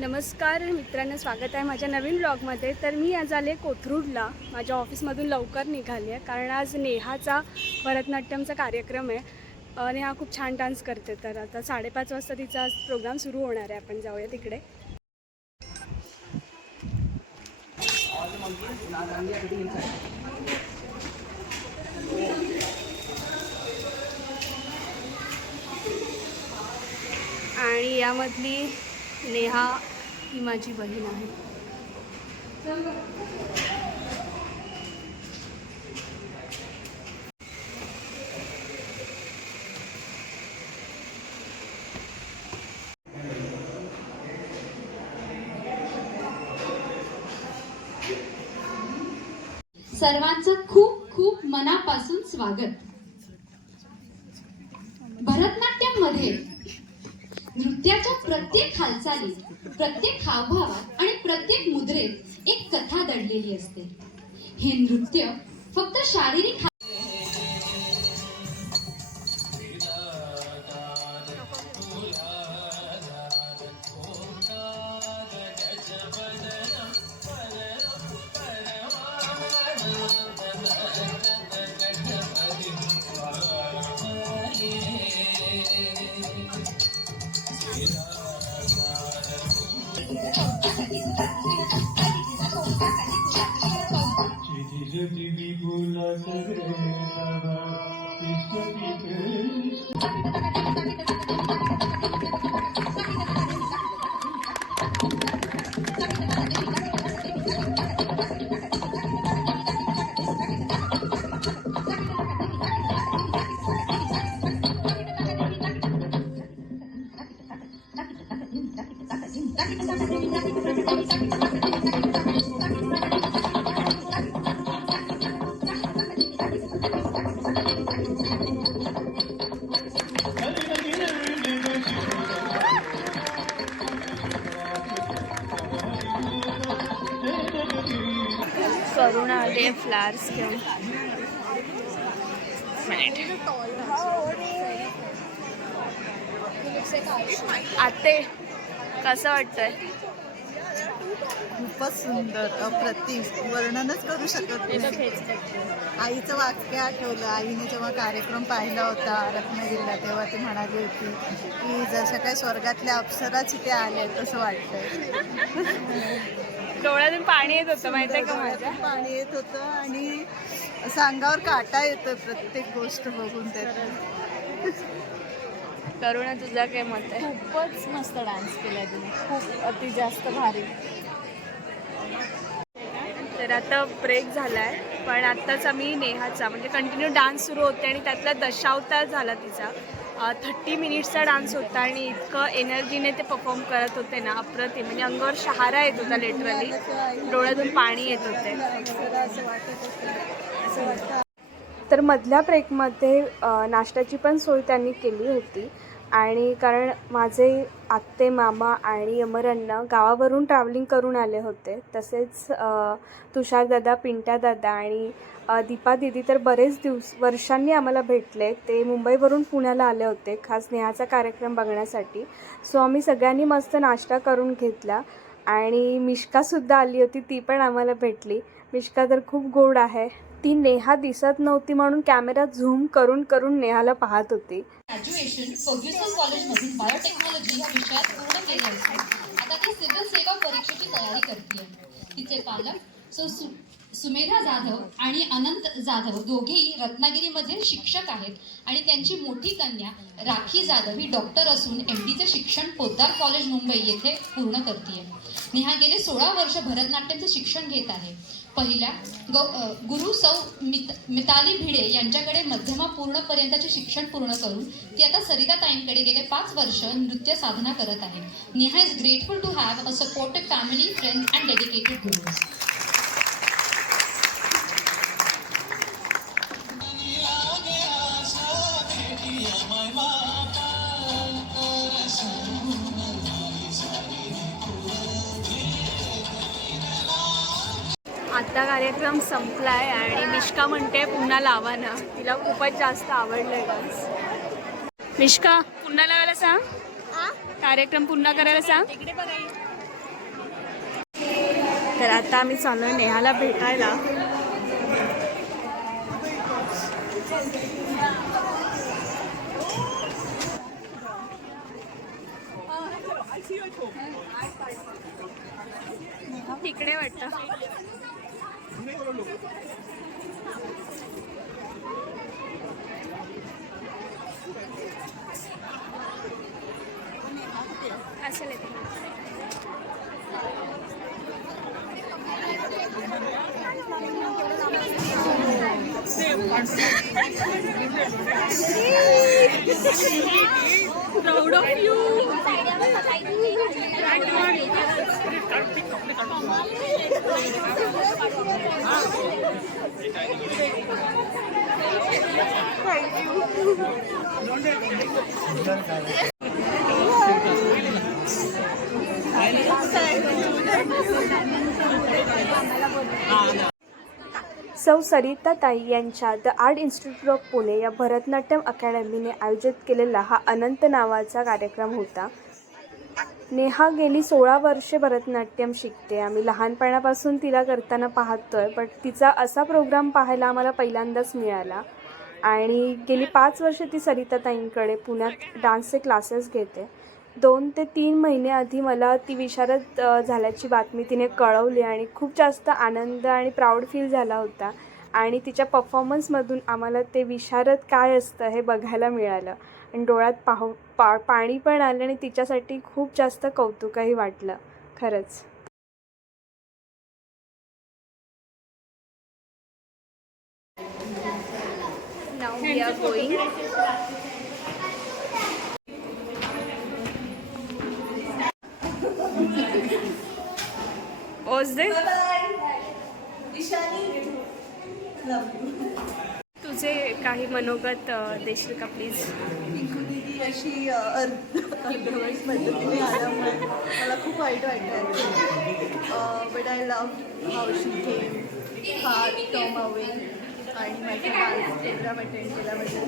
नमस्कार मित्रांनो, स्वागत आहे माझ्या नवीन ब्लॉगमध्ये। तर मी आज आले कोथरूडला, माझ्या ऑफिसमधून लवकर निघाली आहे कारण आज नेहाचा भरतनाट्यमचा कार्यक्रम आहे। नेहा खूप छान डान्स करते, तर आता 5:30 वाजता तिचा आज प्रोग्राम सुरू होणार आहे। आपण जाऊया तिकडे। आणि यामधली नेहा ही माझी बहीण आहे। सर्वांचं खूप खूप मनापासून स्वागत। भरतनाट्यम मध्ये नृत्याच्या प्रत्येक हालचाली, प्रत्येक हावभावात आणि प्रत्येक मुद्रेत एक कथा दडलेली असते। हे नृत्य फक्त शारीरिक करुणा आले फ्लावर्स घेऊन। आते कसं वाटतंय? खूपच सुंदर, अप्रतिम, वर्णनच करू शकत नाही। आईचं वाक्य आठवलं। आईने जेव्हा कार्यक्रम पाहिला होता रत्नागिरीला, तेव्हा ती म्हणाली होती की जसं काही स्वर्गातल्या अप्सराच इथे आले तसं वाटतंय। डोळ्यातून पाणी येत होतं, माहिती आहे का? माझ्या पाणी येत होतं आणि अंगावर काटा येतो प्रत्येक गोष्ट बघून त्यात। करुणा, तुझा काय मत आहे? खूपच मस्त डान्स केला तिने, खूप अति जास्त भारी। तर आता ब्रेक झाला आहे, पण आत्ताच आम्ही नेहाचा म्हणजे कंटिन्यू डान्स सुरू होते आणि त्यातला दशावतार झाला तिचा। 30 मिनिट्सचा डान्स होता आणि इतकं एनर्जीने ते परफॉर्म करत होते ना, अप्रतिम। म्हणजे अंगावर शहारा येत होता, लिटरली डोळ्यातून पाणी येत होते। तर मधल्या ब्रेकमध्ये नाश्त्याची पण सोय त्यांनी केली होती। आणि कारण माझे आत्ते, मामा आणि अमरअण्णा गावावरून ट्रॅव्हलिंग करून आले होते, तसेच तुषारदादा, पिंट्यादादा आणि दीपा दिदी तर बरेच वर्षांनी आम्हाला भेटले। ते मुंबईवरून पुण्याला आले होते खास नेहाचा कार्यक्रम बघण्यासाठी। सो आम्ही सगळ्यांनी मस्त नाश्ता करून घेतला आणि मिष्कासुद्धा आली होती, ती पण आम्हाला भेटली। मिष्का तर खूप गोड आहे। ती नेहा दिसत नव्हती म्हणून कॅमेरा झूम करून करून नेहाला पाहत होती। ग्रॅज्युएशन फर्ग्युसन कॉलेजमधून बायोटेक्नॉलॉजी या विषयात पूर्ण केले असून आता ती सिव्हिल सेवा परीक्षेची तयारी करते। तिचे पालक सुमेधा जाधव आणि अनंत जाधव दोघेही रत्नागिरीमध्ये शिक्षक आहेत आणि त्यांची मोठी कन्या राखी जाधव ही डॉक्टर असून MDचे शिक्षण पोद्दार कॉलेज मुंबई येथे पूर्ण करते। नेहा गेले 16 वर्ष भरतनाट्यमचे शिक्षण घेत आहे। पहिल्या गुरु सौ मिताली भिडे यांच्याकडे मध्यमा पूर्णपर्यंतचे शिक्षण पूर्ण करून ती आता सरिता ताईंकडे गेले 5 वर्ष नृत्य साधना करत आहे। Neha is grateful to have a supportive family, friends and dedicated gurus. आता कार्यक्रम संपला आहे आणि मिष्का म्हणते पुन्हा लावा ना, तिला खूपच जास्त आवडलं डान्स। मिष्का, पुन्हा लावायला सांग, कार्यक्रम पुन्हा करायला सांग। तर आता आम्ही चाललो नेहाला भेटायला. तिकडे वाटतं. असेल इथे. Proud of you. सौ सरिता ताई यांच्या the art institute of Pune या भरतनाट्यम अकॅडमीने आयोजित केलेला हा अनंत नावाचा कार्यक्रम होता. नेहा गेली 16 वर्षे भरतनाट्यम शिकते. आम्ही लहानपणापासून तिला करताना पाहतोय, पण तिचा असा प्रोग्राम पाहायला आम्हाला पहिल्यांदाच मिळाला. आणि गेली 5 वर्षे ती सरिता ताईंकडे पुण्यात डान्सचे क्लासेस घेते. 2 ते 3 महिन्याआधी मला ती विशारद झाल्याची बातमी तिने कळवली आणि खूप जास्त आनंद आणि प्राऊड फील झाला होता. आणि तिच्या परफॉर्मन्समधून आम्हाला ते विशारद काय असतं हे बघायला मिळालं आणि डोळ्यात पाणी पण आलं आणि तिच्यासाठी खूप जास्त कौतुकही वाटलं खरंच. Now we are going. तुझे काही मनोगत देशील का प्लीज? दीदी अशी अर्धवट पद्धतीने आल्यामुळे मला खूप वाईट वाटतं. But I love how she came हा टर्म अवे आणि माझा डान्स प्रोग्राम अटेंड केल्याबद्दल